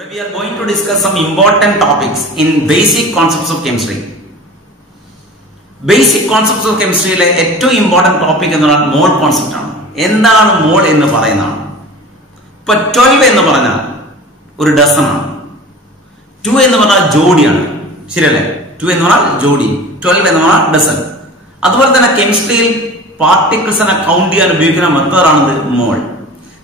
Today we are going to discuss some important topics in basic concepts of chemistry. Basic concepts of chemistry ile ഏറ്റവും important topic എന്ന് പറഞ്ഞാൽ mole concept ആണ്. എന്താണ് mole എന്ന് പറയുന്നത്? ഇപ്പോൾ 12 എന്ന് പറഞ്ഞാൽ ഒരു ഡസൺ ആണ്. 2 എന്ന് പറഞ്ഞാൽ ജോഡിയാണ്. ശരിയല്ലേ? 2 എന്ന് പറഞ്ഞാൽ ജോഡി, 12 എന്ന് പറഞ്ഞാൽ ഡസൺ. അതുപോലെ തന്നെ കെമിസ്ട്രിയിൽ പാർട്ടിക്കിൾസിനെ കൗണ്ട് ചെയ്യാൻ ഉപയോഗിക്കുന്ന മെത്തേഡാണ് മോൾ.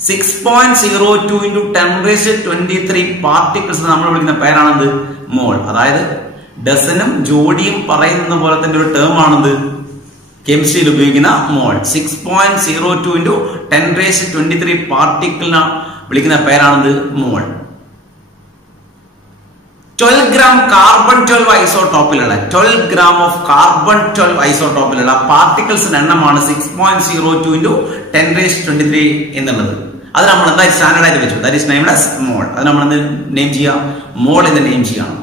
6.02 into 10⁻23 പാർട്ടിക്കിൾസ് നമ്മൾ വിളിക്കുന്ന പേരാണത് മോൾ. അതായത് ഡസനും ജോഡിയും പറയുന്ന പോലെ തന്നെ ഒരു ടേം ആണത് കെമിസ്ട്രിയിൽ ഉപയോഗിക്കുന്ന മോൾ. 6.02 into 10⁻23 പാർട്ടിക്കിളിനെ വിളിക്കുന്ന പേരാണത് മോൾ. 12 gram carbon 12 ഐസോടോപ്പിലുള്ള 12 gram of carbon 12 ഐസോടോപ്പിലുള്ള പാർട്ടിക്കിൾസിന്റെ എണ്ണമാണ് 6.02 into 10⁻23 എന്നുള്ളത്. അത് നമ്മൾ എന്താ സ്റ്റാൻഡേർഡ് ആയിട്ട് വെച്ചു. ദാറ്റ് ഈസ് നെയിംഡ് ആസ് മോൾ. അത് നമ്മൾ നെയിം ചെയ്യാം, മോൾ എന്ന് നെയിം ചെയ്യണം.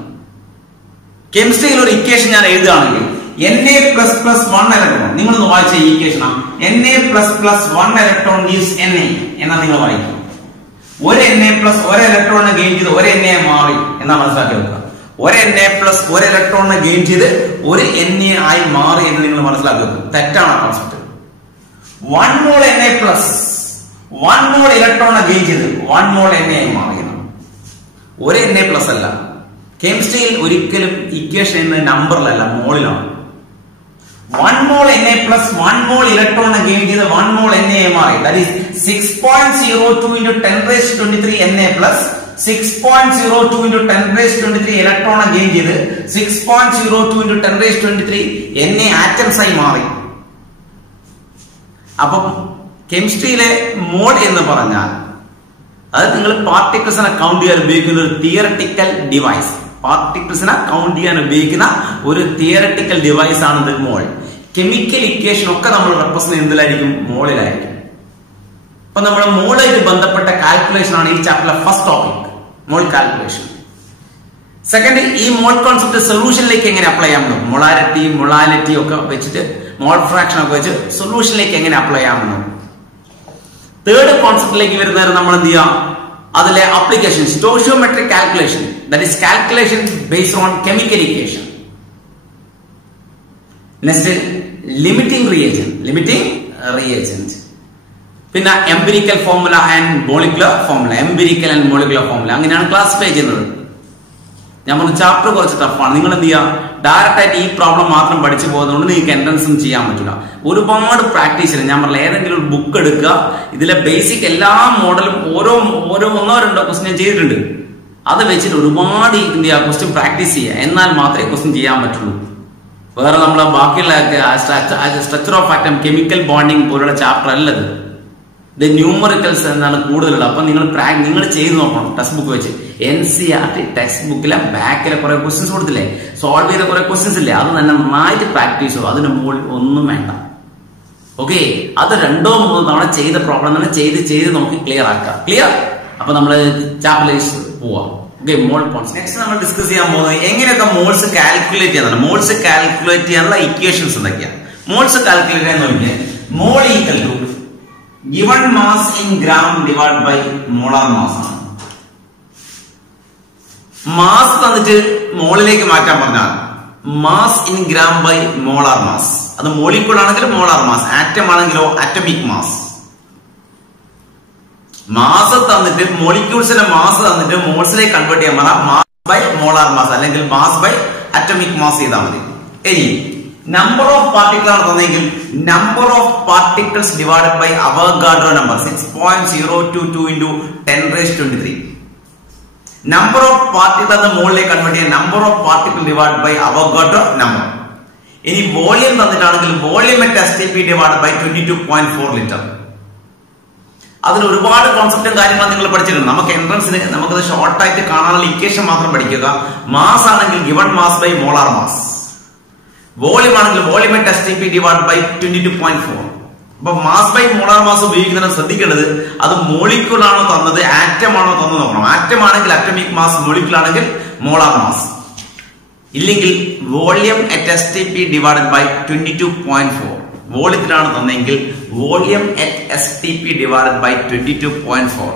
കെമിസ്ട്രിയിൽ ഒരു ഇക്വേഷൻ ഞാൻ എഴുതുകയാണെങ്കിൽ Na++1 ഇലക്ട്രോൺ, നിങ്ങളൊന്ന് വായിച്ച ഈ ഇക്വേഷനാണ്. Na++1 ഇലക്ട്രോൺ ഗീവ്സ് Na എന്നാ നിങ്ങൾ വായിക്കും. ഒരു Na പ്ലസ് ഒരു ഇലക്ട്രോണിനെ ഗെയിൻ ചെയ്ത് ഒരു Na മാറി എന്നാ മനസ്സിലാക്കി വെക്കുക. ഒരു Na പ്ലസ് ഒരു ഇലക്ട്രോണിനെ ഗെയിൻ ചെയ്ത് ഒരു Na ആയി മാറി എന്ന് നിങ്ങൾ മനസ്സിലാക്കി വെക്കുക. തെറ്റാണ് കോൺസെപ്റ്റ്. 1 മോൾ Na പ്ലസ് 1 മോൾ ഇലക്ട്രോണിനെ ഗെയിൻ ചെയ്ത് 1 മോൾ Na ആയി മാറിയെന്ന്. ഒരു Na പ്ലസ് അല്ല. കെമിസ്ട്രിയിൽ ഒരിക്കലും ഇക്വേഷൻ എന്ന നമ്പറിലല്ല, മോളിലാണ്. 1 മോൾ Na പ്ലസ് 1 മോൾ ഇലക്ട്രോണിനെ ഗെയിൻ ചെയ്ത് 1 മോൾ Na ആയി മാറി. That is 6.02 into 10⁻23 Na plus 6.02 into 10⁻23 ഇലക്ട്രോണെ ഗെയിൻ ചെയ്ത് 6.02 into 10⁻23 Na ആറ്റംസ് ആയി മാറി. അപ്പം കെമിസ്ട്രിയിലെ മോൾ എന്ന് പറഞ്ഞാൽ അത് നിങ്ങൾ പാർട്ടിക്കിൾസിനെ കൗണ്ട് ചെയ്യാൻ ഉപയോഗിക്കുന്ന ഒരു തിയററ്റിക്കൽ ഡിവൈസ്. പാർട്ടിക്കിൾസിനെ കൗണ്ട് ചെയ്യാൻ ഉപയോഗിക്കുന്ന ഒരു തിയററ്റിക്കൽ ഡിവൈസ് ആണ് മോൾ. കെമിക്കൽ ഇക്വേഷൻ ഒക്കെ നമ്മൾ റെപ്രസെന്റ് ചെയ്യുന്നതിലായിരിക്കും, മോളിലായിരിക്കും. അപ്പൊ നമ്മുടെ മോളായിട്ട് ബന്ധപ്പെട്ട കാൽക്കുലേഷൻ ആണ് ഈ ചാപ്റ്ററിലെ ഫസ്റ്റ് ടോപ്പിക്, മോൾ കാൽക്കുലേഷൻ. സെക്കൻഡ്, ഈ മോൾ കോൺസെപ്റ്റ് സൊല്യൂഷനിലേക്ക് എങ്ങനെ അപ്ലൈ ചെയ്യാമെന്നും, മൊളാലിറ്റി ഒക്കെ വെച്ചിട്ട് മോൾ ഫ്രാക്ഷൻ ഒക്കെ വെച്ച് സൊല്യൂഷനിലേക്ക് എങ്ങനെ അപ്ലൈ ചെയ്യാമെന്നും. തേർഡ് കോൺസെപ്റ്റിലേക്ക് വരുന്നവരെ നമ്മൾ എന്ത് ചെയ്യാം, അതിലെ application stoichiometric calculation, that is calculation based on chemical equation. Next limiting reagent, പിന്നെ empirical formula and molecular formula. Empirical and molecular formula അങ്ങനെയാണ് ക്ലാസിഫൈ ചെയ്യുന്നത്. ഞാൻ പറഞ്ഞ ചാപ്റ്റർ കുറച്ച് ടഫാണ്. നിങ്ങൾ എന്ത് ചെയ്യുക, ഡയറക്റ്റ് ആയിട്ട് ഈ പ്രോബ്ലം മാത്രം പഠിച്ചു പോകുന്നതുകൊണ്ട് നിങ്ങൾക്ക് എൻട്രൻസും ചെയ്യാൻ പറ്റില്ല. ഒരുപാട് പ്രാക്ടീസ് ചെയ്യണം. ഞാൻ പറഞ്ഞ ഏതെങ്കിലും ഒരു ബുക്ക് എടുക്കുക, ഇതിലെ ബേസിക് എല്ലാ മോഡലും ഓരോ ഒന്നോ രണ്ടോ ക്വസ്റ്റ്യൻ ചെയ്തിട്ടുണ്ട്. അത് വെച്ചിട്ട് ഒരുപാട് എന്ത് ചെയ്യുക, ക്വസ്റ്റ്യൻ പ്രാക്ടീസ് ചെയ്യുക. എന്നാൽ മാത്രമേ ക്വസ്റ്റ്യൻ ചെയ്യാൻ പറ്റുള്ളൂ. വേറെ നമ്മളെ ബാക്കിയുള്ള structure of atom, chemical bonding പോലുള്ള ചാപ്റ്റർ അല്ലത്. ഇത് ന്യൂമറിക്കൽസ് എന്നാണ് കൂടുതലുള്ളത്. അപ്പൊ നിങ്ങൾ ചെയ്ത് നോക്കണം ടെക്സ്റ്റ് ബുക്ക് വെച്ച്. NCERT ടെക്സ്റ്റ് ബുക്കിലെ ബാക്കിലെ കുറെ ക്വസ്റ്റ്യൻസ് കൊടുത്തില്ലേ, സോൾവ് ചെയ്ത കുറെ ക്വസ്റ്റ്യൻസ് ഇല്ലേ, അത് തന്നെ നന്നായിട്ട് പ്രാക്ടീസ് ചെയ്യും. അതിന് മുകളിൽ ഒന്നും വേണ്ട. ഓക്കെ, അത് 2-3 തവണ ചെയ്ത പ്രോബ്ലം തന്നെ ചെയ്ത് നോക്കി ക്ലിയർ ആക്കുക. ക്ലിയർ? അപ്പൊ നമ്മള് ചാപ്റ്ററിലേക്ക് പോവാം. Okay, mole concept. നെക്സ്റ്റ് നമ്മൾ ഡിസ്കസ് ചെയ്യാൻ പോകുന്നത് എങ്ങനെയൊക്കെ മോൾസ് കാൽക്കുലേറ്റ് ചെയ്യാനാണ്. മോൾസ് കാൽക്കുലേറ്റ് ചെയ്യാനുള്ള ഇക്വേഷൻസ് എന്തൊക്കെയാണ്. മോൾസ് കാൽക്കുലേറ്റ് ചെയ്യാൻ നോക്കിയാൽ mole equal to given mass in gram divided by molar mass ആണ്. മാസ് തന്നിട്ട് മോളിലേക്ക് മാറ്റാൻ പറഞ്ഞാൽ mass in gram by molar mass. അത് മോളിക്യൂൾ ആണെങ്കിലും മോളാർ മാസ്, ആറ്റം ആണെങ്കിലോ അറ്റോമിക് മാസ്. മാസ് തന്നിട്ട് മോളിക്യൂൾസിന്റെ മാസ് തന്നിട്ട് മോൾസിലേക്ക് കൺവേർട്ട് ചെയ്യാൻ പറഞ്ഞാൽ മാസ് ബൈ മോളാർ മാസ് അല്ലെങ്കിൽ മാസ് ബൈ അറ്റോമിക് മാസ് ചെയ്താൽ മതി. ഇനി നമ്പർ ഓഫ് പാർട്ടിക്കിൾ ആണ് തന്നെങ്കിൽ number of particles divided by Avogadro number 6.022 into 10⁻23. Number of particle എന്ന മോളിലേക്ക് കൺവേർട്ട് ചെയ്യാൻ number of particle divide by Avogadro number. ഇനി വോളിയം തന്നിട്ടാണെങ്കിൽ volume at STP divide by 22.4 litre. അതിൽ ഒരുപാട് കോൺസെപ്റ്റും കാര്യങ്ങളും നിങ്ങൾ പഠിച്ചിട്ടുണ്ട്. നമുക്ക് എൻട്രൻസിന് നമുക്കത് ഷോർട്ടായിട്ട് കാണാനുള്ള ഇക്വേഷൻ മാത്രം പഠിക്കുക. മാസ് ആണെങ്കിൽ given mass by molar mass. Volume ആണെങ്കിൽ volume at STP divide by 22.4. അപ്പൊ മാസ് ബൈ മോളാർ മാസ് ഉപയോഗിക്കുന്നതിന് ശ്രദ്ധിക്കേണ്ടത് അത് മോളിക്യൂൾ ആണോ തന്നത്, ആറ്റം ആണോ തന്നത് നോക്കണം. ആറ്റം ആണെങ്കിൽ അറ്റോമിക് മാസ്, മോളിക്യൂൾ ആണെങ്കിൽ മോളാർ മാസ്. ഇല്ലെങ്കിൽ volume at STP divide by 22.4. വോളിയത്തിലാണ് തന്നെങ്കിൽ volume at STP divide by 22.4.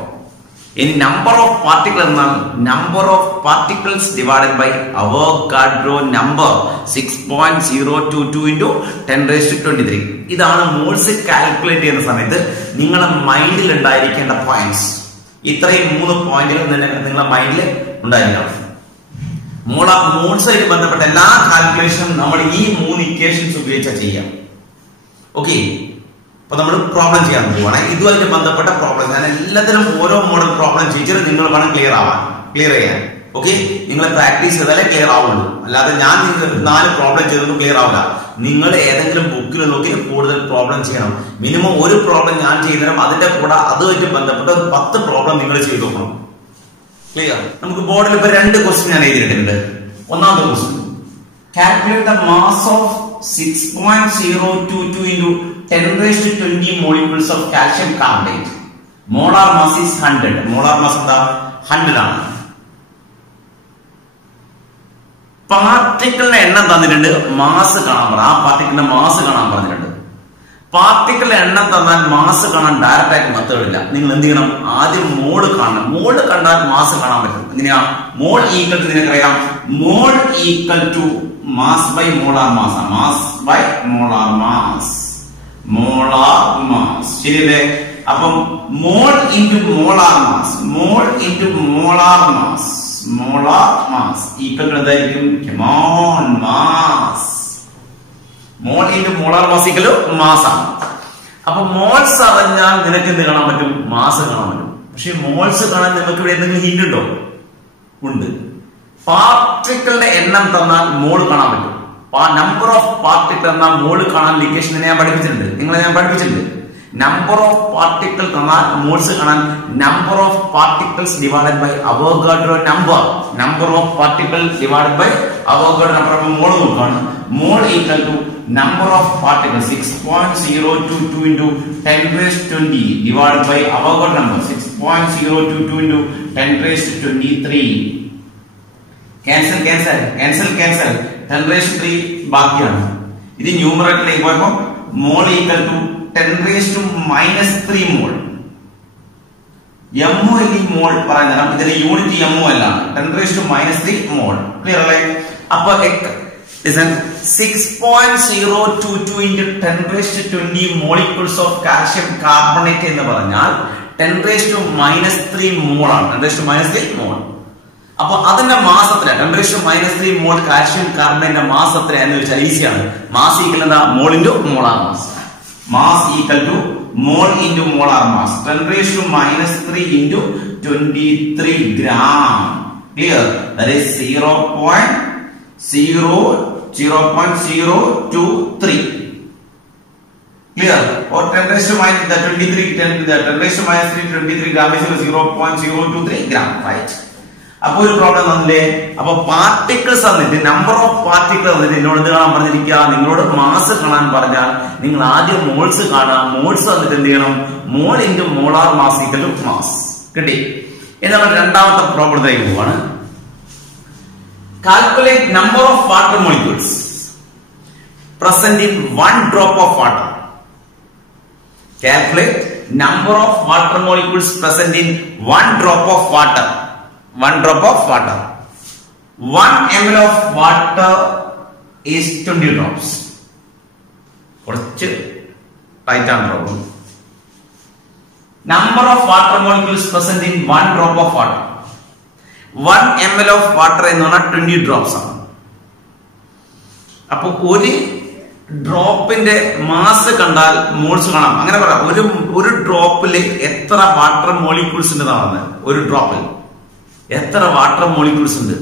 ഇനി നമ്പർ ഓഫ് പാർട്ടിക്കിൾ എന്നാൽ number of particles divided by Avogadro number 6.022 into 10⁻23. ഇതാണ് മോൾസ് കാൽക്കുലേറ്റ് ചെയ്യുന്ന സമയത്ത് നിങ്ങളുടെ മൈൻഡിൽ ഉണ്ടായിരിക്കേണ്ട പോയിന്റ്സ്. ഇത്രയും 3 പോയിന്റുകൾ നിങ്ങളുടെ മൈൻഡിൽ ഉണ്ടായിരിക്കണം. മോൾസുമായിട്ട് ബന്ധപ്പെട്ട എല്ലാ കാൽക്കുലേഷനും നമ്മൾ ഈ 3 ഇക്വേഷൻസ് ഉപയോഗിച്ചാൽ ചെയ്യാം. ഓക്കെ, അപ്പൊ നമ്മൾ പ്രോബ്ലം ചെയ്യാൻ പോവാണ്. ഇതുമായിട്ട് ബന്ധപ്പെട്ട പ്രോബ്ലം ഞാൻ എല്ലാത്തിനും ഓരോ മോഡൽ പ്രോബ്ലം ചെയ്തിട്ട് നിങ്ങൾ വേണം ക്ലിയർ ചെയ്യാൻ. ഓക്കെ, നിങ്ങൾ പ്രാക്ടീസ് ചെയ്താലേ ക്ലിയർ ആവുള്ളൂ. അല്ലാതെ ഞാൻ 4 പ്രോബ്ലം ചെയ്തൊന്നും ക്ലിയർ ആവില്ല. നിങ്ങൾ ഏതെങ്കിലും ബുക്കിൽ നോക്കി കൂടുതൽ പ്രോബ്ലം ചെയ്യണം. മിനിമം ഒരു പ്രോബ്ലം ഞാൻ ചെയ്തരും, അതിന്റെ കൂടെ അതുമായിട്ട് ബന്ധപ്പെട്ട ഒരു 10 പ്രോബ്ലം നിങ്ങൾ ചെയ്തു നോക്കണം. ക്ലിയർ? നമുക്ക് ബോർഡിൽ ഇപ്പൊ 2 ക്വസ്റ്റ്യൻ ഞാൻ എഴുതിയിട്ടുണ്ട്. ഒന്നാമത്തെ question, calculate the mass of 6.022 into 10⁻20 molecules of calcium carbonate. Molar mass is 100. Molar mass എന്താ? 100 ആണ്. പാർട്ടിക്കിളിന്റെ എണ്ണം തന്നിട്ടുണ്ട്, മാസ് കാണാൻ പറ. ആ പാർട്ടിക്കിളിന്റെ മാസ് കാണാൻ പറഞ്ഞിട്ടുണ്ട്. പാർട്ടിക്കിളിന്റെ എണ്ണം തന്നാൽ മാസ് കാണാൻ ഡയറക്റ്റ് ആയിട്ട് മെത്തേഡ് ഇല്ല. നിങ്ങൾ എന്ത് ചെയ്യണം? ആദ്യം മോള് കാണണം. മോള് കണ്ടാൽ മാസ് കാണാൻ പറ്റും. എങ്ങനെയാ? മോൾ ഈക്വൽ ടു നിനക്കറിയാം, mole equal to mass by molar mass. Mass by molar mass. Molar mass ശരിയല്ലേ? അപ്പം mole into molar mass, mole into molar mass, molar mass equal to എന്തായിരിക്കും? Mass. Mole into molar mass equal to mass ആണ്. അപ്പൊ moles അറിഞ്ഞാൽ നിനക്ക് എന്ത് കാണാൻ പറ്റും? മാസ് കാണാൻ പറ്റും. പക്ഷെ മോൾസ് കാണാൻ നിങ്ങൾക്ക് ഇവിടെ എന്തെങ്കിലും ഹിന്റ് ഉണ്ടോ? ഉണ്ട്. പാർട്ടിക്കിളുടെ എണ്ണം തന്നാൽ മോൾ കാണാൻ പറ്റും. നമ്പർ ഓഫ് പാർട്ടിക്കിൾ എന്നാൽ മോള് കാണാൻ ഇക്വേഷൻ ഞാൻ പഠിപ്പിച്ചിട്ടുണ്ട്. നിങ്ങളെ ഞാൻ പഠിപ്പിച്ചിട്ടുണ്ട്. നമ്പർ ഓഫ് പാർട്ടിക്കിൾ തന്നാൽ മോൾസ് കാണാൻ number of particles divided by Avogadro number. Number of particle divided by Avogadro number. അപ്പൊ മോൾ നോക്കുകയാണ്. Mole equal to number of particle 6.022 into 10⁻20 divided by Avogadro number 6.022 into 10⁻23. Cancel cancel cancel cancel. 10⁻3 ബാക്കിയാണ്. ഇത് ന്യൂമറേറ്ററിലേക്ക് പോയപ്പോ mole equal to 10⁻³ mole. M O mole പറയുന്നതാണ്. ഇതിന്റെ unit MO അല്ല, 10⁻³ മോൾ. Clear അല്ലേ? അപ്പൊ 6.022 into 10⁻20 molecules of calcium carbonate എന്ന് പറഞ്ഞാൽ 10⁻³ മോൾ ആണ്. 10⁻³ മോൾ. അപ്പൊ അതിന്റെ മാസ് എത്ര? 10⁻³ മോൾ കാൽഷ്യം കാർബണേറ്റിന്റെ മാസ് എത്രയാന്ന് ചോദിച്ചാൽ ഈസിയാണ്. മാസ് ഈക്വൽ എന്താ? Mole into molar mass. Mass equal to mole into molar mass. 10⁻³ into 23 gram. Clear? That is 0.023. Clear? Or 10⁻³ gram is 0.023 gram. Right? അപ്പൊ ഒരു പ്രോബ്ലം തന്നില്ലേ? അപ്പൊ പാർട്ടിക്കിൾസ് തന്നിട്ട് നമ്പർ ഓഫ് പാർട്ടിക്കിൾ തന്നിട്ട് എന്നോട് എന്ത് കാണാൻ പറഞ്ഞിരിക്കുക? നിങ്ങളോട് മാസ് കാണാൻ പറഞ്ഞാൽ നിങ്ങൾ ആദ്യം മോൾസ് കാണാം. മോൾസ് തന്നിട്ട് എന്ത് ചെയ്യണം? Mole into molar mass equal to mass. കിട്ടി? ഇനി നമ്മൾ രണ്ടാമത്തെ പ്രോബ്ലത്തിലേക്ക് പോവാണ്. Calculate number of water molecules present in 1 drop of water. Calculate number of water molecules present in 1 drop of water. 1 drop of water. 1 ml of water is 20 drops. കുറച്ച് tight ആണ് problem. Number of water molecules present in 1 drop of water. 1 ml of water എന്ന് പറഞ്ഞാൽ 20 drops ആണ്. അപ്പൊ ഒരു ഡ്രോപ്പിന്റെ mass കണ്ടാൽ moles കാണാം. അങ്ങനെ പറയാം. ഒരു ഡ്രോപ്പില് എത്ര വാട്ടർ മോളിക്യൂൾസ് ഉണ്ട് എന്നാണ്. ഒരു ഡ്രോപ്പിൽ എത്ര വാട്ടർ മോളിക്യൂൾസ് ഉണ്ട്?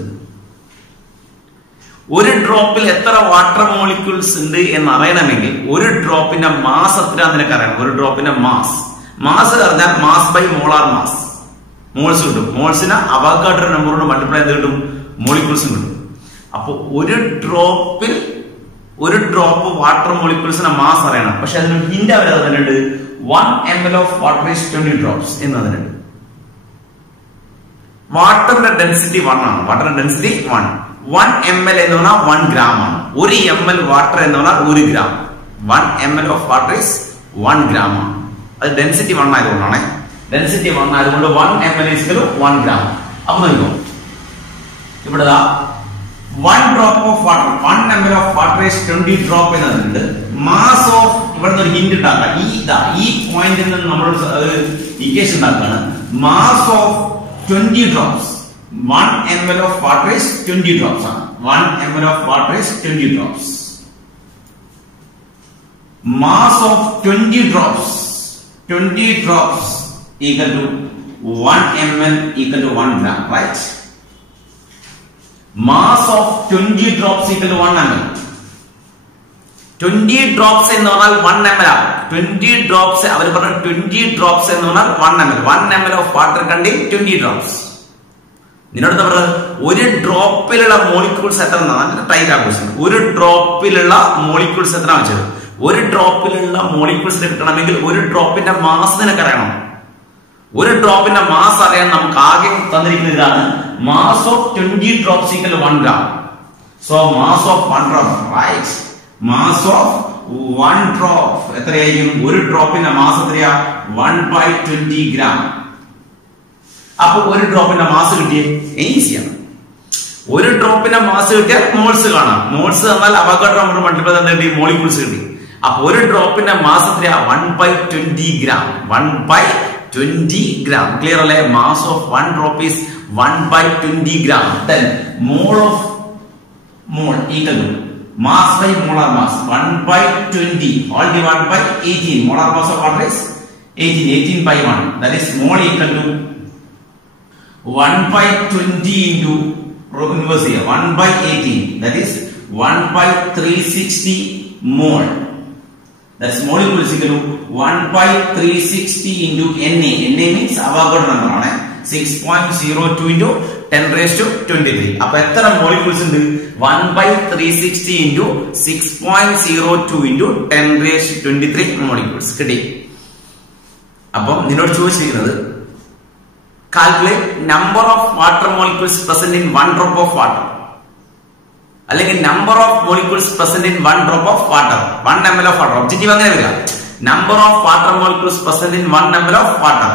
ഒരു ഡ്രോപ്പിൽ എത്ര വാട്ടർ മോളിക്യൂൾസ് ഉണ്ട് എന്ന് അറിയണമെങ്കിൽ ഒരു ഡ്രോപ്പിന്റെ മാസ് എത്രയാണെന്ന് നിനക്ക് അറിയണം. ഒരു ഡ്രോപ്പിന്റെ മാസ് അറിഞ്ഞാൽ mass by molar mass. Moles കിട്ടും. മോൾസിന് അവോഗാഡ്രോ നമ്പറോട് മൾട്ടിപ്ലൈ ചെയ്ത് കിട്ടും, മോളിക്യൂൾസും കിട്ടും. അപ്പൊ ഒരു ഡ്രോപ്പ് വാട്ടർ മോളിക്യൂൾസിന്റെ മാസ് അറിയണം. പക്ഷെ അതിനൊരു ഹിന്റ് അവർ തന്നിട്ടുണ്ട്. 1 ml of water is 20 drops എന്നതിനുണ്ട്. വാട്ടറിന്റെ density 1 ആണ്. വാട്ടറിന്റെ ഡെൻസിറ്റി 1. 1 ml എന്ന് പറഞ്ഞാൽ 1 gram ആണ്. 1 ml വാട്ടർ എന്ന് പറഞ്ഞാൽ 1 gram. 1 ml of water is 1 gram ആണ്. അത് ഡെൻസിറ്റി 1 ആയതുകൊണ്ടാണ്. ഡെൻസിറ്റി 1 അതുകൊണ്ട് 1 ml is equal to 1 gram. അപ്പൊ നോക്കൂ ഇവിടെ 1 drop of water 1 ml of water is 20 drop എന്നുണ്ട്. മാസ് ഓഫ് ഇവിടെ ഒരു ഹിന്റ് ഉണ്ടാക്കാം. ഈ പോയിന്റിൽ നിന്ന് നമ്മൾ ഇക്വേഷൻ ഉണ്ടാക്കുകയാണ്. Mass of 20 drops 1 ml of water is 20 drops ആണ്. 1 ml of water is 20 drops. Mass of 20 drops equal to 1 ml equal to 1 gram, right? Mass of 20 drops equal to 1 ml. 20 drops എന്ന് പറഞ്ഞാൽ 1 ml ആണ്. 20 drops അവർ പറഞ്ഞ 20 drops എന്ന് പറഞ്ഞാൽ 1 ml. 1 ml of water contain 20 drops. നിന്നോട് പറഞ്ഞത് ഒരു ഡ്രോപ്പിലുള്ള molecules എത്ര നല്ല ടൈറ്റ് ആഘോഷം. ഒരു ഡ്രോപ്പിലുള്ള മോളിക്യൂൾസ് എത്ര വെച്ചത്? ഒരു ഡ്രോപ്പിലുള്ള മോളിക്യൂൾസിന് കിട്ടണമെങ്കിൽ ഒരു ഡ്രോപ്പിന്റെ മാസ് നിനക്ക് അറിയണം. ഒരു ഡ്രോപ്പിന്റെ മാസ് അറിയാൻ നമുക്ക് ആകെ തന്നിരിക്കുന്ന ഇതാണ് mass of 20 drops equal 1 gram. So mass of 1 drop, right? Mass of 1 drop എത്രയായിരിക്കും? ഒരു ഡ്രോപ്പിന്റെ മാസ് എത്രയാ? 1/20 gram. അപ്പൊ ഒരു ഡ്രോപ്പിന്റെ മാസ് കിട്ടിയേ ഈസിയാണ്. ഒരു ഡ്രോപ്പിന്റെ മാസ് കിട്ടിയാൽ മോൾസ് കാണാം. മോൾസ് എന്നാൽ അവഗാഡ്രോ നമ്പർ മൾട്ടിപ്ലൈ ചെയ്തിട്ട് മോളിക്യൂൾസ് കിട്ടി. അപ്പൊ ഒരു ഡ്രോപ്പിന്റെ മാസ് എത്രയാ? 1/20 gram. 1/20 gram. ക്ലിയർ അല്ലേ? Mass of 1 drop is 1/20 gram. Then mole of mole equal to mass by molar mass 1/20 all divided by 18. Molar mass of water is 18/1. That is mole equal to 1/20 into inverse here 1/18. That is 1/360 mole. That's molecule is equal to 1/360 into Na. Na means Avogadro number ആണ്. 6.02 into 10⁻23. അപ്പൊ എത്ര molecules ഉണ്ട്? 1/360 into 6.02 into 10⁻23 molecules കിട്ടി. അപ്പം നിന്നോട് ചോദിച്ചിരിക്കുന്നത് calculate number of water molecules present in 1 drop of water, അല്ലെങ്കിൽ number of molecules present in 1 drop of water, 1 ml of water. Objective അങ്ങനെ വരിക. Number of water molecules present in 1 ml of water.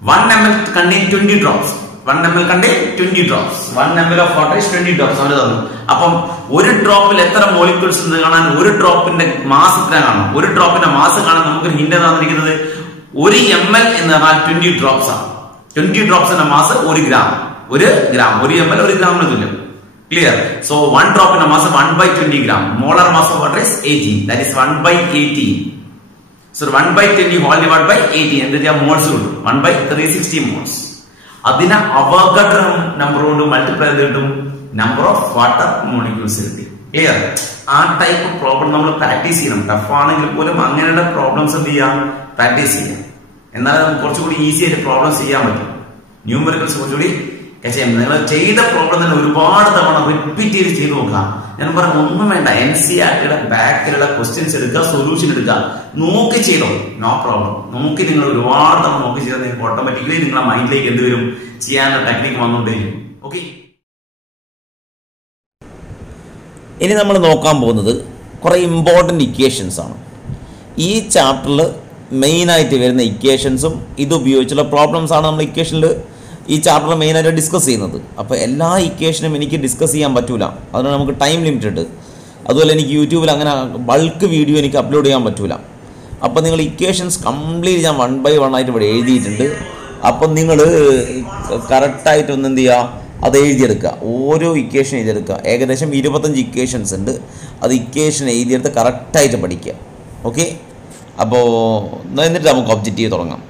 1 ml contain 20 drops. 1 ml contain 20 drops. 1 ml of water is 20 drops. അവർ തന്നു. അപ്പം ഒരു ഡ്രോപ്പിൽ എത്ര molecules ഉണ്ട് കാണാൻ ഒരു ഡ്രോപ്പിന്റെ മാസ് എത്ര കാണണം? ഒരു ഡ്രോപ്പിന്റെ മാസ് കാണാൻ നമുക്ക് ഹിന്റ് തന്നിരിക്കുന്നത് 1 ml എന്ന് പറഞ്ഞാൽ 20 ഡ്രോപ്സ് ആണ്. 20 ഡ്രോപ്സിന്റെ മാസ് 1 gram. 1 ml 1 ഗ്രാമിന് തുല്യം. Clear? So 1 drop in a mass of 1/20 gram. Molar mass of water is 18. That is 1/18. So 1/20 whole divided by 18. And then moles 1/360 moles. Adina Avogadro number കൊണ്ട് multiply ചെയ്തിട്ടും number of water molecules കിട്ടി. Clear? ആ type problem നമ്മൾ practice ചെയ്യണം. Tough ആണെങ്കിൽ പോലും അങ്ങനെയുള്ള problems എന്ത് ചെയ്യാം? പ്രാക്ടീസ് ചെയ്യാം. എന്നാലും നമുക്ക് കുറച്ചുകൂടി ഈസി ആയിട്ട് പ്രോബ്ലംസ് ചെയ്യാൻ പറ്റും. ന്യൂമറിക്കൽസ് കുറച്ചുകൂടി നിങ്ങൾ ചെയ്ത പ്രോബ്ലം തന്നെ ഒരുപാട് തവണ റിപ്പീറ്റ് ചെയ്ത് നോക്കാം. ഞാൻ പറഞ്ഞ ഒന്നും വേണ്ട, NCERTയുടെ ബാക്കിലുള്ള ക്വസ്റ്റ്യൻസ് എടുക്കുക, സൊല്യൂഷൻ എടുക്കുക, നോക്കി ചെയ്തോ, നോ പ്രോബ്ലം. നോക്കി നിങ്ങൾ ഒരുപാട് തവണ നോക്കി ചെയ്താൽ നിങ്ങൾക്ക് ഓട്ടോമാറ്റിക്കലി നിങ്ങളുടെ മൈൻഡിലേക്ക് എന്ത് വരും? ചെയ്യാനുള്ള ടെക്നിക്ക് വന്നുകൊണ്ടേയിരിക്കും. ഓക്കെ, ഇനി നമ്മൾ നോക്കാൻ പോകുന്നത് കുറെ ഇമ്പോർട്ടൻ്റ് ഇക്വേഷൻസ് ആണ്. ഈ ചാപ്റ്ററിൽ മെയിനായിട്ട് വരുന്ന ഇക്വേഷൻസും ഇതുപയോഗിച്ചുള്ള പ്രോബ്ലംസ് ആണ് നമ്മൾ ഇക്വേഷനിൽ ഈ ചാപ്റ്റർ മെയിനായിട്ട് ഡിസ്കസ് ചെയ്യുന്നത്. അപ്പോൾ എല്ലാ ഇക്വേഷനും എനിക്ക് ഡിസ്കസ് ചെയ്യാൻ പറ്റൂല, അതിന് നമുക്ക് ടൈം ലിമിറ്റ് ഉണ്ട്. അതുപോലെ എനിക്ക് യൂട്യൂബിൽ അങ്ങനെ ബൾക്ക് വീഡിയോ എനിക്ക് അപ്ലോഡ് ചെയ്യാൻ പറ്റൂല. അപ്പോൾ നിങ്ങൾ ഇക്വേഷൻസ് കംപ്ലീറ്റ് ഞാൻ 1 by 1 ആയിട്ട് ഇവിടെ എഴുതിയിട്ടുണ്ട്. അപ്പം നിങ്ങൾ കറക്റ്റായിട്ടൊന്ന് എന്ത് ചെയ്യുക, അത് എഴുതിയെടുക്കുക. ഓരോ ഇക്വേഷൻ എഴുതിയെടുക്കുക. ഏകദേശം 25 ഇക്വേഷൻസ് ഉണ്ട്. അത് ഇക്വേഷൻ എഴുതിയെടുത്ത് കറക്റ്റായിട്ട് പഠിക്കുക. ഓക്കെ, അപ്പോൾ എന്നിട്ട് നമുക്ക് ഒബ്ജക്റ്റീവ് തുടങ്ങാം.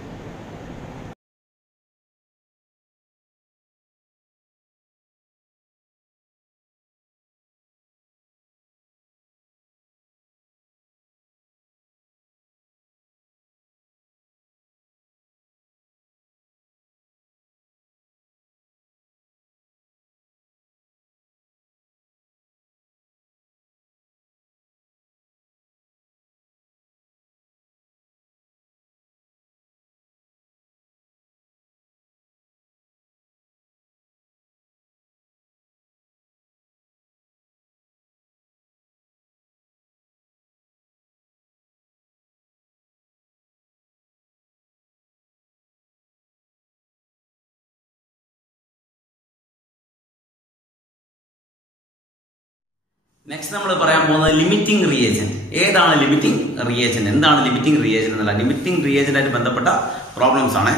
നെക്സ്റ്റ് നമ്മൾ പറയാൻ പോകുന്നത് ലിമിറ്റിംഗ് റിയേജന്റ്. ഏതാണ് ലിമിറ്റിംഗ് റിയേജന്റ്, എന്താണ് ലിമിറ്റിംഗ് റിയേജന്റ് എന്നല്ല, ലിമിറ്റിംഗ് റിയേജന്റ് ആയിട്ട് ബന്ധപ്പെട്ട പ്രോബ്ലംസ് ആണ്.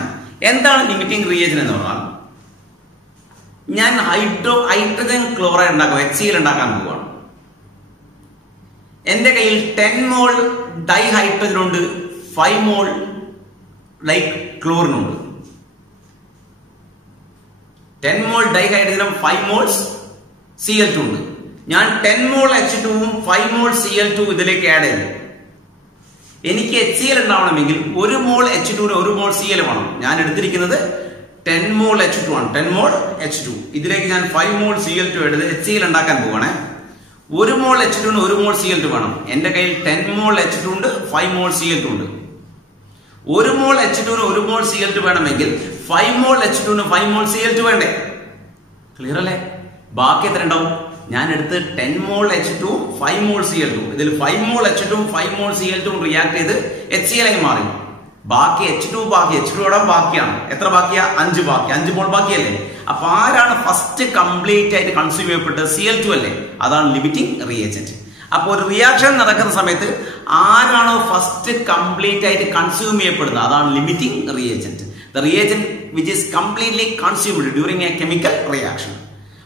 എന്താണ് ലിമിറ്റിംഗ് റിയേജന്റ് എന്ന് പറഞ്ഞാൽ, ഞാൻ ഹൈഡ്രജൻ ക്ലോറൈഡ് ഉണ്ടാക്കാം, HCl ഉണ്ടാക്കാൻ പോവുകയാണ്. എന്റെ കയ്യിൽ 10 മോൾ ഡൈഹൈഡ്രജൻ ഉണ്ട്, 5 മോൾ ക്ലോറിനുണ്ട്. 10 മോൾ ഡൈഹൈഡ്രജനും 5 മോൾസ് Cl2 ഉണ്ട്. ഞാൻ 10 മോൾ H2ഉം 5 മോൾ Cl2 ഇതിലേക്ക് ആഡ് ചെയ്തു. എനിക്ക് HCl ഉണ്ടാവണമെങ്കിൽ 1 മോൾ H2ന് 1 മോൾ Cl വേണം. ഞാൻ എടുത്തിരിക്കുന്നത് 10 മോൾ H2 ആണ്, 10 മോൾ H2. ഇതിലേക്ക് ഞാൻ 5 മോൾ Cl2 എടുത്ത് HCl ഉണ്ടാക്കാൻ പോവാണ്. 1 മോൾ H2ന് 1 മോൾ Cl2 വേണം. എന്റെ കയ്യിൽ 10 മോൾ H2 ഉണ്ട്, 5 മോൾ Cl2 ഉണ്ട്. 1 മോൾ H2ന് 1 മോൾ Cl2 വേണമെങ്കിൽ 5 മോൾ H2ന് 5 മോൾ Cl2 വേണ്ടേ? ക്ലിയർ അല്ലേ? ബാക്കി എത്ര ഉണ്ടാവും? ഞാൻ എടുത്ത് 10 മോൾ H2 5 മോൾ Cl2, ഇതിൽ 5 മോൾ H2 5 മോൾ Cl2 റിയാക്ട് ചെയ്ത് HCl ആയി മാറി. ബാക്കി H2 ഇവിടെ ബാക്കിയാണ്. എത്ര ബാക്കിയാ? 5 ബാക്കി. 5 മോൾ ബാക്കിയല്ലേ? അപ്പൊ ആരാണ് ഫസ്റ്റ് കംപ്ലീറ്റ് ആയിട്ട് കൺസ്യൂം ചെയ്യപ്പെട്ടത്? Cl2 അല്ലേ? അതാണ് ലിമിറ്റിംഗ് റിയേജന്റ്. അപ്പൊ ഒരു റിയാക്ഷൻ നടക്കുന്ന സമയത്ത് ആരാണോ ഫസ്റ്റ് കംപ്ലീറ്റ് ആയിട്ട് കൺസ്യൂം ചെയ്യപ്പെടുന്നത് അതാണ് limiting reagent. The reagent which is completely consumed during A chemical reaction.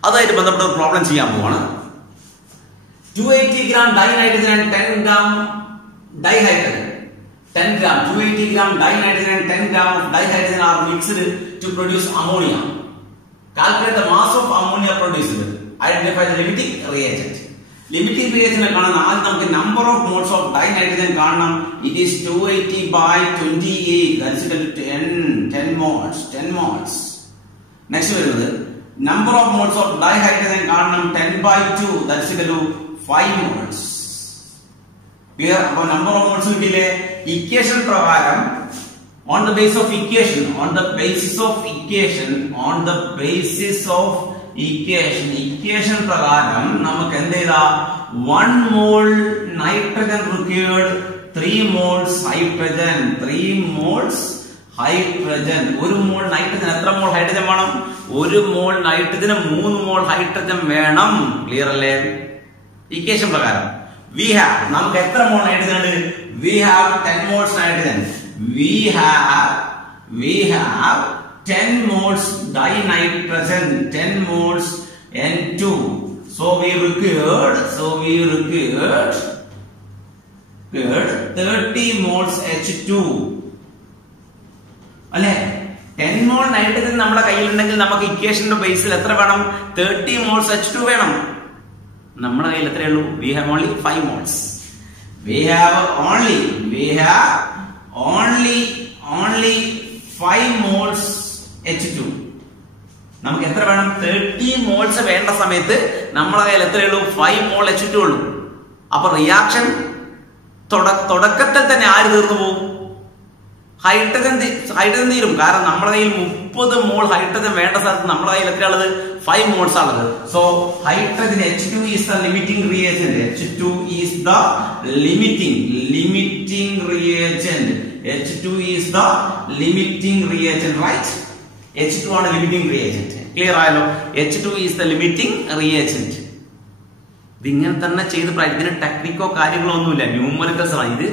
അതുമായിട്ട് ബന്ധപ്പെട്ട ഒരു പ്രോബ്ലം ചെയ്യാൻ പോവാണ്. 280 gram dinitrogen and 10 gram dihydrogen. 10 gram 280 gram dinitrogen and 10 gram of dihydrogen are mixed to produce ammonia. Calculate the mass of ammonia produced. Identify the limiting reagent. Limiting reagent കാണാൻ ആദ്യം നമുക്ക് number of moles of dinitrogen കാണണം. It is 280 by 28. That's equal to 10 moles. Next വരുന്നത് number of moles of dihydrogen കാണണം 10 by 2. That's equal to 5 moles. Clear? അപ്പോൾ number of moles കിട്ടിയില്ലേ? Equation പ്രകാരം on the basis of equation പ്രകാരം നമുക്ക് എന്ത് ചെയ്താ 1 മോൾ nitrogen required 3 moles hydrogen. 3 moles hydrogen. 1 മോൾ nitrogen എത്ര മോൾ ഹൈഡ്രജൻ വേണം? 1 മോൾ നൈട്രജന് 3 മോൾ ഹൈഡ്രജൻ വേണം. ക്ലിയർ അല്ലേ? ഇക്വേഷൻ പ്രകാരം നമുക്ക് എത്ര മോൾ നൈട്രജൻ ഉണ്ട്? We have 10 moles nitrogen. We have 10 moles dinitrogen, 10 moles N2. So we required 30 moles H2. അല്ലേ? 10 മോൾ നൈട്രജൻ നമ്മുടെ കയ്യിലുണ്ടെങ്കിൽ നമുക്ക് ഇക്വേഷന്റെ ബേസിൽ എത്ര വേണം? 30 moles H2 വേണം. നമ്മുടെ കയ്യിൽ എത്രയേ ഉള്ളൂ? We have only 5 moles. We have only 5 moles H2. നമുക്ക് എത്ര വേണം? 30 moles വേണ്ട സമയത്ത് നമ്മുടെ കയ്യിൽ എത്രയേ ഉള്ളൂ? 5 മോൾ H2 ഉള്ളൂ. അപ്പൊ റിയാക്ഷൻ തുടക്കത്തിൽ തന്നെ ആര് തീർന്നു പോകും? ഹൈഡ്രജൻ തീരും. കാരണം നമ്മുടെ കയ്യിൽ 30 മോൾ ഹൈഡ്രജൻ വേണ്ട സ്ഥലത്ത് നമ്മുടെ കയ്യിൽ എത്രയുള്ളത്? 5 മോൾസ് ആണുള്ളത്. So hydrogen H2 is the limiting reagent. H2 is the limiting reagent. H2 is the limiting reagent, right? H2 ആണ് limiting reagent. ക്ലിയർ ആയല്ലോ? H2 is the limiting reagent. ഇതിങ്ങനെ തന്നെ ചെയ്ത് ഇതിന് ടെക്നിക്കോ കാര്യങ്ങളോ ഒന്നുമില്ല, ന്യൂമറിക്കൽസ് ആണ്. ഇത്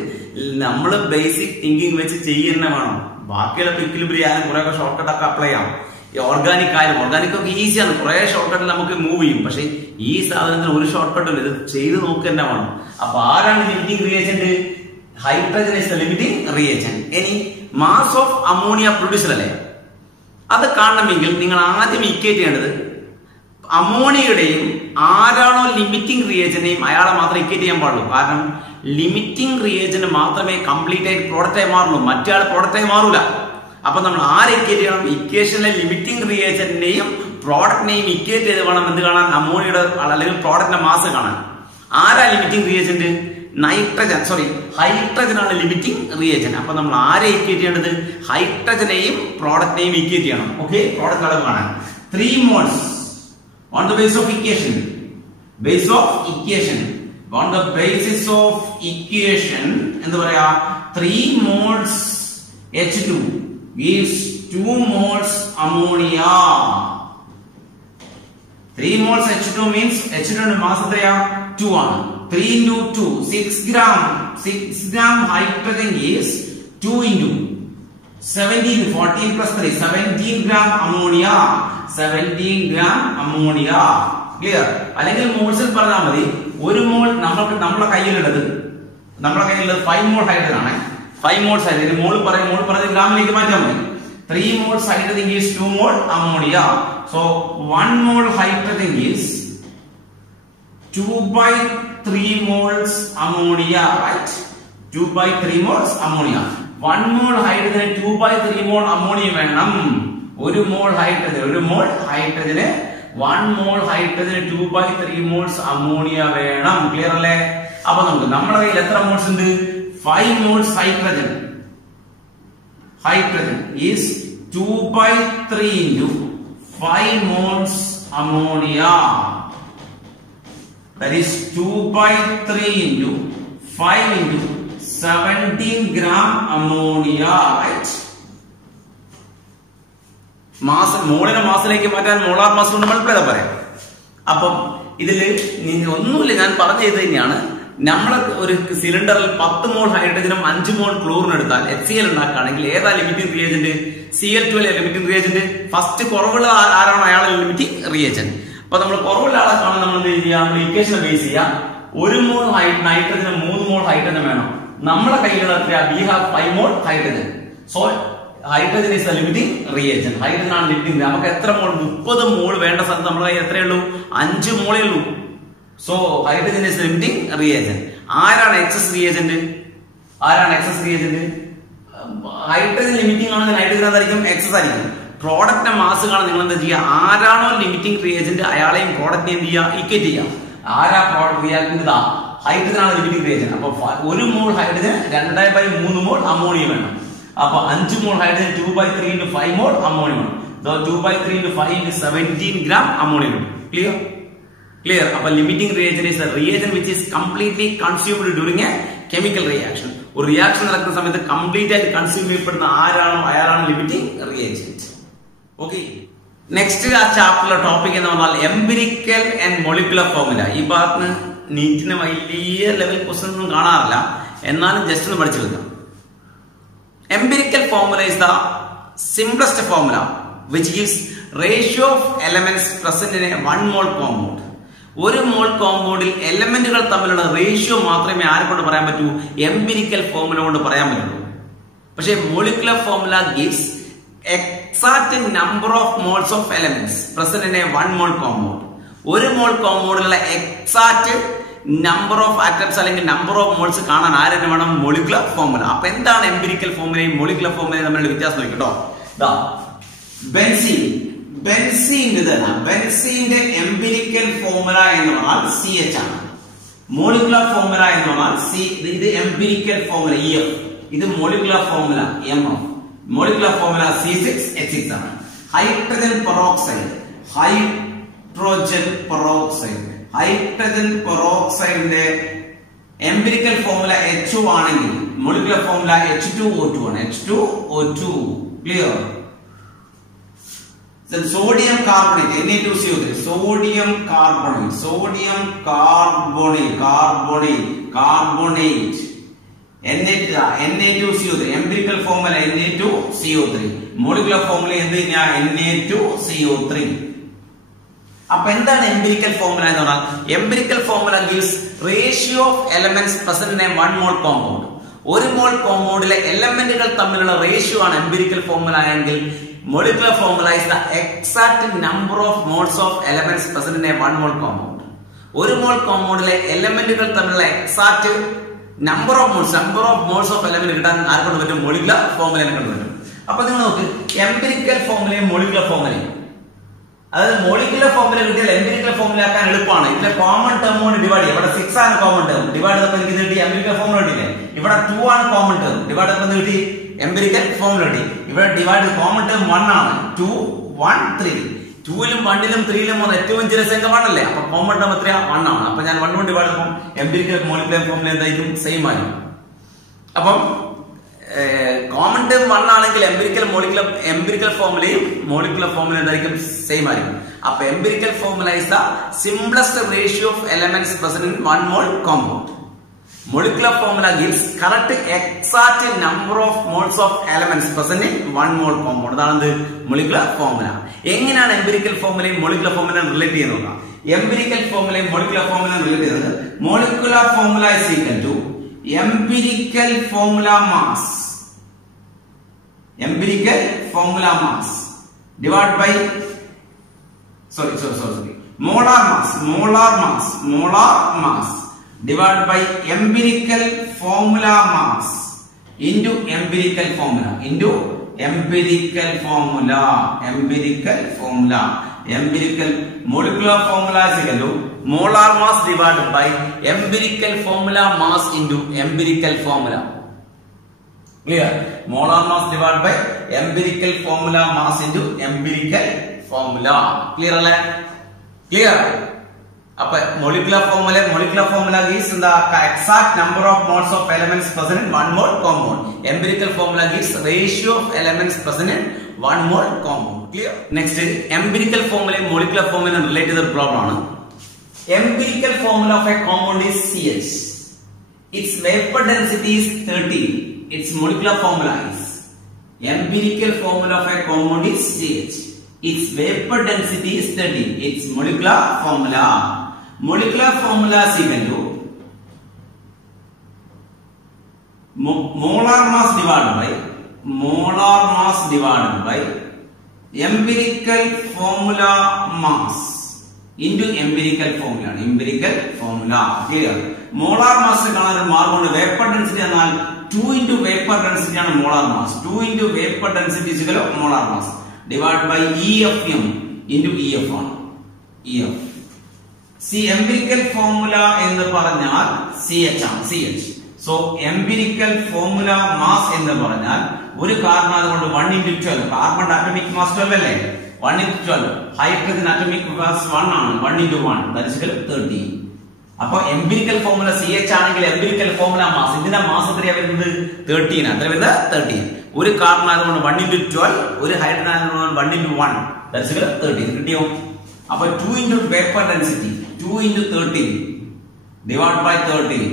നമ്മൾ ബേസിക് തിങ്കിങ് വെച്ച് ചെയ്യുന്ന വേണം. ബാക്കിയുള്ള ഇക്വിലിബ്രിയം ആയാലും കുറെ ഷോർട്ട് കട്ട് ഒക്കെ അപ്ലൈ ചെയ്യാം. ഓർഗാനിക് ആയാലും ഓർഗാനിക് ഒക്കെ ഈസിയാണ്, കുറെ ഷോർട്ട് കട്ടിൽ നമുക്ക് മൂവ് ചെയ്യും. പക്ഷെ ഈ സാധനത്തിന് ഒരു ഷോർട്ട് കട്ടില്ല, ഇത് ചെയ്ത് നോക്കുക തന്നെ വേണം. അപ്പൊ ആരാണ് limiting reagent? Hydrogen is the limiting reagent. ഇനി മാസ് ഓഫ് അമോണിയ പ്രൊഡ്യൂസർ അല്ലേ, അത് കാണണമെങ്കിൽ നിങ്ങൾ ആദ്യം ഇക്വേറ്റ് ചെയ്യേണ്ടത് അമോണിയയുടെയും ആരാണോ ലിമിറ്റിംഗ് റിയേജന്റെയും അയാളെ മാത്രമേ ഇക്വേറ്റ് ചെയ്യാൻ പാടുള്ളൂ. കാരണം ലിമിറ്റിംഗ് റിയേജന്റ് മാത്രമേ കംപ്ലീറ്റ് ആയിട്ട് പ്രോഡക്റ്റായി മാറുള്ളൂ, മറ്റേ ആൾ പ്രോഡക്റ്റായി മാറൂല. അപ്പൊ നമ്മൾ ആരെ ഇക്വേറ്റ് ചെയ്യണം? ഇക്വേഷനിലെ ലിമിറ്റിംഗ് റിയേജന്റിനെയും പ്രോഡക്റ്റിനെയും ഇക്വേറ്റ് ചെയ്ത് വേണം എന്ത് കാണാൻ? അമോണിയയുടെ അല്ലെങ്കിൽ പ്രോഡക്റ്റിന്റെ മാസ് കാണാൻ. ആരാ ലിമിറ്റിംഗ് റിയേജന്റ്? ഹൈഡ്രജൻ ആണ് ലിമിറ്റിംഗ് റിയേജന്റ്. അപ്പൊ നമ്മൾ ആരെ ഇക്വേറ്റ് ചെയ്യേണ്ടത്? ഹൈഡ്രജനെയും പ്രോഡക്റ്റിനെയും ഇക്വേറ്റ് ചെയ്യണം. ഓക്കെ, പ്രോഡക്റ്റ് അളവ് കാണാൻ 3 moles on the basis of equation. On the basis of equation എന്താ പറയാ? 3 moles H2 is 2 moles ammonia. 3 moles H2 means H2 ന്റെ മാസ് എത്രയാ? 2 ആണ്. 3 into 2 6 gram. 6 gram hydrogen is 2 into 17 14 plus 3 17 gram ammonia. 17 gram ammonia. Clear? അല്ലെങ്കിൽ മോൾസിൽ പറഞ്ഞാൽ മതി. ഒരു മോൾ നമ്മുടെ കയ്യിലുള്ളത് 5 മോൾ ഹൈഡ്രജൻ ആണ്. 5 മോൾസ് ഹൈഡ്രജൻ മോൾ പറഞ്ഞ് ഗ്രാമിലേക്ക് മാറ്റാൻ മതി. 3 moles hydrogen is 2 mole ammonia. So 1 mole hydrogen is 2 by 3 moles ammonia, right? 2 by 3 moles ammonia. 1 mole hydrogen 2 by 3 mole ammonia വേണം. 1 mole hydrogen 1 mole hydrogen 2 by 3 moles ammonia വേണം. Clear അല്ലേ? അപ്പോൾ നമ്മുടെ കയ്യിൽ എത്ര മോൾസ് ഉണ്ട്? 5 moles hydrogen is 2 by 3 into 5 moles ammonia. That is 2 by 3 into 5 into 17 gram ammonia, right? മോളിനെ മാസിലേക്ക് മാറ്റാൻ molar mass കൊണ്ട് മൾട്ടിപ്ലൈ ചെയ്താൽ പറയാം. അപ്പം ഇതില് ഒന്നുമില്ല, ഞാൻ പറഞ്ഞ ഇത് തന്നെയാണ്. നമ്മൾ ഒരു സിലിണ്ടറിൽ 10 മോൾ ഹൈഡ്രജനും 5 മോൾ ക്ലോറിനും എടുത്താൽ HCl ഉണ്ടാക്കുകയാണെങ്കിൽ ഏതാ limiting reagent? Cl2 limiting reagent. First കുറവുള്ള ആരാണോ അയാളെ ലിമിറ്റിംഗ് റിയേജന്റ്. അപ്പൊ നമ്മൾ കുറവുള്ള ആളെ കാണാൻ നമ്മൾ എന്ത് ചെയ്യാം? നമ്മൾ ഇക്വേഷൻ ബേസ് ചെയ്യാം. 1 മോൾ നൈട്രജന് 3 മോൾ ഹൈഡ്രജൻ വേണം. നമ്മുടെ കയ്യിലുള്ള we have 5 mall hydrogen. So hydrogen is the limiting reagent. Hydrogen ആണ് ലിമിറ്റിംഗ്. നമുക്ക് എത്ര മോൾ? 30 മോൾ വേണ്ട സ്ഥലത്ത് നമ്മുടെ കയ്യിൽ എത്രയേ ഉള്ളൂ? 5 മോളേ ഉള്ളൂ. So hydrogen is the limiting reagent. ആരാണ് എക്സസ് റിയേജന്റ്? ഹൈഡ്രജൻ ലിമിറ്റിംഗ് ആണെങ്കിൽ ഹൈഡ്രജൻ എന്തായിരിക്കും? എക്സസ് ആയിരിക്കും. പ്രോഡക്റ്റിന്റെ മാസ് കാണാൻ നിങ്ങൾ എന്താ ചെയ്യുക? ആരാണോ ലിമിറ്റിംഗ് റിയേജന്റ് അയാളെയും പ്രോഡക്റ്റിനെ എന്ത് ചെയ്യുക? ഈക്വേറ്റ് ചെയ്യുക. ആരാ പ്രോഡക്റ്റ് റിയാക്ട്? ഹൈഡ്രജൻ ആണ് ലിമിറ്റിംഗ് റിയേജന്റ്. അപ്പൊ 1 മോൾ ഹൈഡ്രജൻ 2/3 മോൾ അമോണിയ വേണം. അപ്പൊ 5 മോൾ ഹൈഡ്രജൻ 2/3 into 5 മോൾ അമോണിയ വേണം. 2/3 into 5 into 17 gram അമോണിയ വേണം. Clear? Appa limiting reagent is a reagent which is completely consumed during a chemical reaction. ഒരു റിയാക്ഷൻ നടക്കുന്ന സമയത്ത് കംപ്ലീറ്റ് ആയിട്ട് കൺസ്യൂം ചെയ്യപ്പെടുന്ന ആരാണോ അയാളാണ് ലിമിറ്റിംഗ് റിയേജന്റ്. ഓക്കെ, നെക്സ്റ്റ് ആ ചാപ്റ്ററിലെ ടോപ്പിക് എന്ന് പറഞ്ഞാൽ എംപിരിക്കൽ ആൻഡ് മോളിക്കുലർ ഫോർമുല. ഈ ഭാഗത്ത് നീറ്റിന് വലിയ ലെവൽ ക്വസ്റ്റ്യൻസ് ഒന്നും കാണാറില്ല, എന്നാലും ജസ്റ്റ് ഒന്ന് പഠിച്ചെടുക്കാം. Empirical formula is the simplest formula which gives ratio of elements present in a 1 mole compound. ഒരു മോൾ കോമ്പൗണ്ടിൽ എലമെന്റുകൾ തമ്മിലുള്ള റേഷ്യോ മാത്രമേ ആരെക്കൊണ്ട് പറയാൻ പറ്റൂ? എംപിരിക്കൽ ഫോർമുല കൊണ്ട് പറയാൻ പറ്റുള്ളൂ. പക്ഷേ molecular formula gives exact number of moles of elements present in a 1 mole compound. ഒരു മോൾ കോമ്പൗണ്ടിലുള്ള എക്സാക്ട് നമ്പർ ഓഫ് ആറ്റംസ് അല്ലെങ്കിൽ നമ്പർ ഓഫ് മോൾസ് കാണാൻ ആരെന്നെ വേണം? Molecular formula. അപ്പൊ എന്താണ് എംപിരിക്കൽ ഫോർമുലയും മോളിക്കുലർ ഫോർമുലയും തമ്മിലുള്ള വ്യത്യാസം നോക്കിട്ടോ. ബെൻസീന്റെ എംപിരിക്കൽ ഫോർമുല എന്ന് പറഞ്ഞാൽ CH ആണ്. മോളിക്കുലർ ഫോർമുല എന്ന് പറഞ്ഞാൽ ഇത് എംപിരിക്കൽ ഫോർമുല EF, ഇത് molecular formula MF. Molecular formula C6H6 ആണ്. ഹൈഡ്രജൻ പെറോക്സൈഡിന്റെ എംപിരിക്കൽ ഫോർമുല HO ആണെങ്കിൽ മോളിക്കുലർ ഫോർമുല H2O2 ആണ്. H2O2. Clear? Sodium carbonate Na2CO3. Sodium carbonate Na2CO3. Empirical formula Na2CO3. Molecular formula എന്ത് Na2CO3. അപ്പൊ എന്താണ് എംപിരിക്കൽ ഫോർമുല എന്ന് പറഞ്ഞാൽ? Empirical formula gives ratio of elements present in a 1 mole compound. ഒരു mole കോമ്പൗണ്ടിലെ എലമെന്റുകൾ തമ്മിലുള്ള റേഷ്യോ ആണ് എംപിരിക്കൽ ഫോർമുല എങ്കിൽ molecular formula is the exact number of moles of elements present in a 1 mole compound. ഒരു mole കോമ്പൗണ്ടിലെ എലമെന്റുകൾ തമ്മിലുള്ള exact number of moles of element കിട്ടാൻ ആർക്കൊണ്ട് പറ്റും? മോളിക്കുലർ ഫോർമുലയെ കൊണ്ട് പറ്റും. അപ്പൊ നിങ്ങൾ നോക്ക്, എംപിരിക്കൽ ഫോർമുലയും മോളിക്കുലർ ഫോർമുലയും, അതായത് മോളിക്കുലർ ഫോർമുല കിട്ടിയാൽ എംപിരിക്കൽ ഫോർമുല ആക്കാൻ എളുപ്പമാണ്. ഇതിലെ കോമൺ ടേം കൊണ്ട് ഡിവൈഡ് ചെയ്യാം. ഇവിടെ 6 ആണ് കോമൺ ടേം, ഡിവൈഡ് ചെയ്തപ്പോൾ എനിക്ക് കിട്ടി എംപിരിക്കൽ ഫോർമുല കിട്ടില്ലേ. ഇവിടെ 2 ആണ് കോമൺ ടേം, ഡിവൈഡ് ചെയ്തപ്പോൾ കിട്ടി എംപിരിക്കൽ ഫോർമുല കിട്ടി. ഇവിടെ ഡിവൈഡ് കോമൺ ടേം 1 ആണ്. 2 1 3. 2ലും 1ലും 3ലും ഏറ്റവും ചെറിയ സംഖ്യ 1 അല്ലേ? അപ്പൊ കോമൺ ടേം എത്രയാ? 1 ആണ്. അപ്പൊ ഞാൻ 1 കൊണ്ട് ഡിവൈഡ് ചെയ്യുമ്പോൾ എംപിരിക്കൽ മോളിക്കുലർ ഫോർമുല എന്തായിരിക്കും? സെയിം ആയിരിക്കും. അപ്പം കോമൺ ടേം 1 ആണെങ്കിൽ എംപിരിക്കൽ ഫോർമുലയും മോളിക്കുലർ ഫോർമുല എന്തായിരിക്കും? സെയിം ആയിരിക്കും. അപ്പൊ empirical formula is the simplest ratio of elements present in 1 mole compound. Molecular formula gives correct exact number of moles of elements present in 1 mole compound. അതാണ് molecular formula. എങ്ങനെയാണ് empirical ഫോർമുലയും molecular ഫോർമുലയും relate ചെയ്യുന്നത്? Empirical ഫോർമുലയും molecular ഫോർമുലയും relate ചെയ്യുന്നത് molecular formula is equal to empirical formula mass divided by molar mass divided by empirical formula mass into empirical formula molecular formula is equal to molar mass divided by empirical formula mass into empirical formula. Clear? Molar mass divided by empirical formula mass into empirical formula. Clear alle? Clear? Appo molecular formula gives the exact number of moles of elements present in 1 mole compound. Empirical formula gives ratio of elements present in 1 mole compound. Clear? Next, empirical formula molecular formula related problem. Empirical formula of a compound is CH. Its vapor density is 30. Its molecular formula is empirical formula of a compound is CH. Its vapor density is 30. Its molecular formula is equal to molar mass divided by empirical formula mass into empirical formula. Clear? Molar mass കാണാൻ മാർഗം vapor density എന്നാൽ 2 into vapor density ആണ് molar mass. 2 into vapor density is equal to molar mass divided by EFM into EF ആണ്. EF. See empirical formula എന്ന് പറഞ്ഞാൽ CH ആണ്. CH. So empirical formula mass എന്ന് പറഞ്ഞാൽ ഒരു കാർബൺ അതുകൊണ്ട് 1 into 12. കാർബൺ atomic mass 12 അല്ലേ? 1 into 12. Hydrogen atomic mass 1 ആണ്. 1 into 1. That is equal to 13. അപ്പോൾ empirical formula CH ആണെങ്കിൽ empirical formula mass ഇതിന്റെ മാസ് എത്രയാ വരുന്നത്? 13 ആണ്. എത്ര വരുന്നത്? 13. ഒരു കാർബൺ ആയതുകൊണ്ട് 1 into 12, ഒരു ഹൈഡ്രജൻ ആയതുകൊണ്ട് 1 into 1. That is equal to 13. കിട്ടിയോ? അപ്പോൾ 2 into vapor density 2 into 13 divided by 13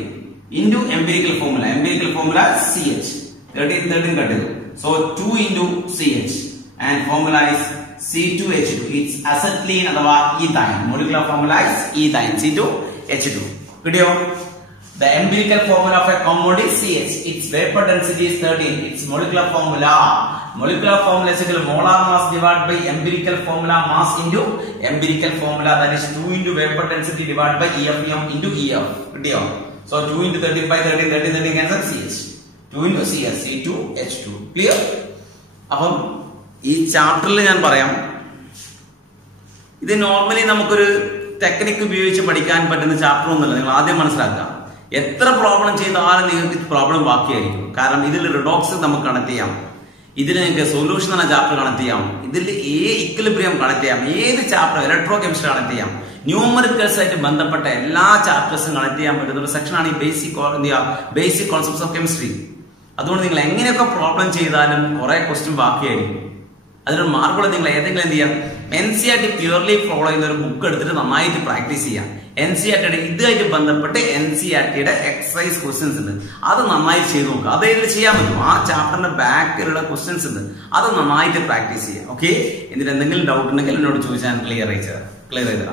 into empirical formula CH 13 cut ചെയ്തു. So 2 into CH and formula is C2H2. It's acetylene അഥവാ ethine. Molecular formula is ethine C2H2. കിട്ടിയോ? The empirical formula of a compound is CH. Its vapor density is 13. Its molecular formula is equal to molar mass divided by empirical formula mass into empirical formula, that is 2 into vapor density divided by EFM into EF. കിട്ടിയോ? So 2 into 13 by 13 cancel CH. 2 into CH C2H2. Clear? അപ്പം ഈ ചാപ്റ്ററിൽ ഞാൻ പറയാം, ഇത് normally നമുക്കൊരു technique ഉപയോഗിച്ച് പഠിക്കാൻ പറ്റുന്ന ചാപ്റ്റർ ഒന്നുമില്ല. നിങ്ങൾ ആദ്യം മനസ്സിലാക്കുക, എത്ര പ്രോബ്ലം ചെയ്താലും നിങ്ങൾക്ക് പ്രോബ്ലം ബാക്കിയായിരിക്കും. കാരണം ഇതിൽ റിഡോക്സ് നമുക്ക് കണക്ട് ചെയ്യാം, ഇതിൽ നിങ്ങൾക്ക് സൊല്യൂഷൻ എന്ന ചാപ്റ്റർ കണക്ട് ചെയ്യാം, ഇതിൽ ഇക്വിലിബ്രിയം കണക്ട് ചെയ്യാം, ഏത് ചാപ്റ്റർ ഇലക്ട്രോ കെമിസ്ട്രി കണക്ട് ചെയ്യാം, ന്യൂമറിക്കൽസ് ആയിട്ട് ബന്ധപ്പെട്ട എല്ലാ ചാപ്റ്റേഴ്സും കണക്ട് ചെയ്യാൻ പറ്റുന്ന ഒരു സെക്ഷനാണ് ഈ ബേസിക് കോൺസെപ്റ്റ്സ് ഓഫ് കെമിസ്ട്രി. അതുകൊണ്ട് നിങ്ങൾ എങ്ങനെയൊക്കെ പ്രോബ്ലം ചെയ്താലും കുറെ ക്വസ്റ്റ്യൻ ബാക്കിയായിരിക്കും. അതിനൊരു മാർക്കുള്ള നിങ്ങൾ ഏതെങ്കിലും എന്ത് ചെയ്യാം, NCERT പ്യൂർലി ഫോളോ ചെയ്യുന്ന ഒരു ബുക്ക് എടുത്തിട്ട് നന്നായിട്ട് പ്രാക്ടീസ് ചെയ്യാം. NCERTയുടെ ഇതുമായിട്ട് ബന്ധപ്പെട്ട് NCERTയുടെ എക്സസൈസ് ക്വസ്റ്റ്യൻസ് ഉണ്ട്, അത് നന്നായി ചെയ്ത് നോക്കുക. അത് ഇതിൽ ചെയ്യാൻ പറ്റും. ആ ചാപ്റ്ററിന്റെ ബാക്കിലുള്ള ക്വസ്റ്റ്യൻസ് ഉണ്ട്, അത് നന്നായിട്ട് പ്രാക്ടീസ് ചെയ്യാം. ഓക്കെ, എന്നിട്ട് എന്തെങ്കിലും ഡൗട്ട് ഉണ്ടെങ്കിൽ എന്നോട് ചോദിച്ചാൽ ക്ലിയർ ചെയ്ത് തരാം.